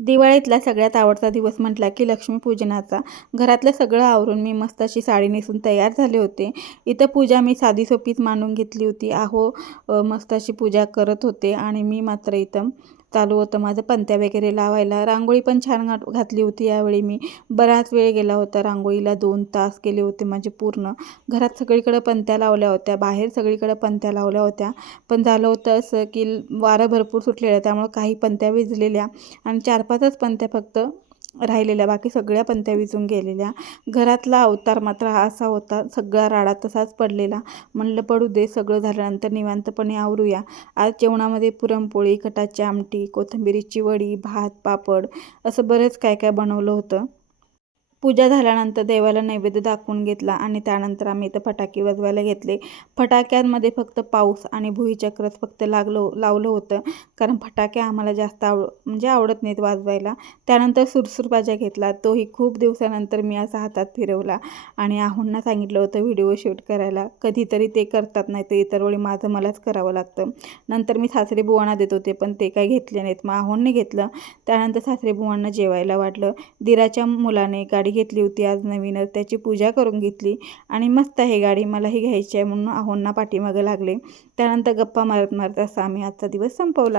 दिवाळीतला सगळ्यात आवडता दिवस म्हटला की लक्ष्मीपूजनाचा. घरातलं सगळं आवरून मी मस्त अशी साडी नेसून तयार झाले होते. इथं पूजा मी साधी सोपीच मांडून घेतली होती. मस्त अशी पूजा करत होते आणि मी मात्र इथं चालू होतं माझं पंत्या वगैरे लावायला. रांगोळी पण छान घातली होती यावेळी मी. बराच वेळ गेला होता रांगोळीला, 2 तास गेले होते माझे पूर्ण. घरात सगळीकडे पंत्या लावल्या होत्या, बाहेर सगळीकडे पंत्या लावल्या होत्या. पण झालं होतं असं की वारं भरपूर सुटलेलं, त्यामुळे काही पंत्या विझलेल्या आणि 4-5च पंत्या फक्त राहिलेल्या, बाकी सगळ्या पंत्या विझून गेलेल्या. घरातला अवतार मात्र हा असा होता, सगळा राडा तसाच पडलेला. म्हणलं पडू दे, सगळं झाल्यानंतर निवांतपणे आवरूया. आज जेवणामध्ये पुरणपोळी, कटाची आमटी, कोथिंबिरीची वडी, भात, पापड असं बरंच काय काय बनवलं होतं. पूजा झाल्यानंतर देवाला नैवेद्य दाखवून घेतला आणि त्यानंतर आम्ही इथं फटाके वाजवायला घेतले. फटाक्यांमध्ये फक्त पाऊस आणि भुईचक्रच फक्त लावलं होतं, कारण फटाके आम्हाला जास्त म्हणजे आवडत नाहीत वाजवायला. त्यानंतर सुरसुरबाजा घेतला, तोही खूप दिवसानंतर मी असा हातात फिरवला आणि आहोंना सांगितलं होतं व्हिडिओ शूट करायला. कधीतरी ते करतात, नाही तर इतर वेळी माझं मलाच करावं लागतं. नंतर मी सासरे बुवांना देत होते, पण ते काही घेतले नाहीत. मग आहोंनी घेतलं. त्यानंतर सासरे बुवांना जेवायला वाढलं. दिराच्या मुलाने गाडी घेतली होती आज नवीनच, त्याची पूजा करून घेतली आणि मस्त आहे गाडी, मलाही घ्यायची आहे म्हणून आहोंना पाठीमागं लागले. त्यानंतर गप्पा मारत मारत असा आम्ही आजचा दिवस संपवला.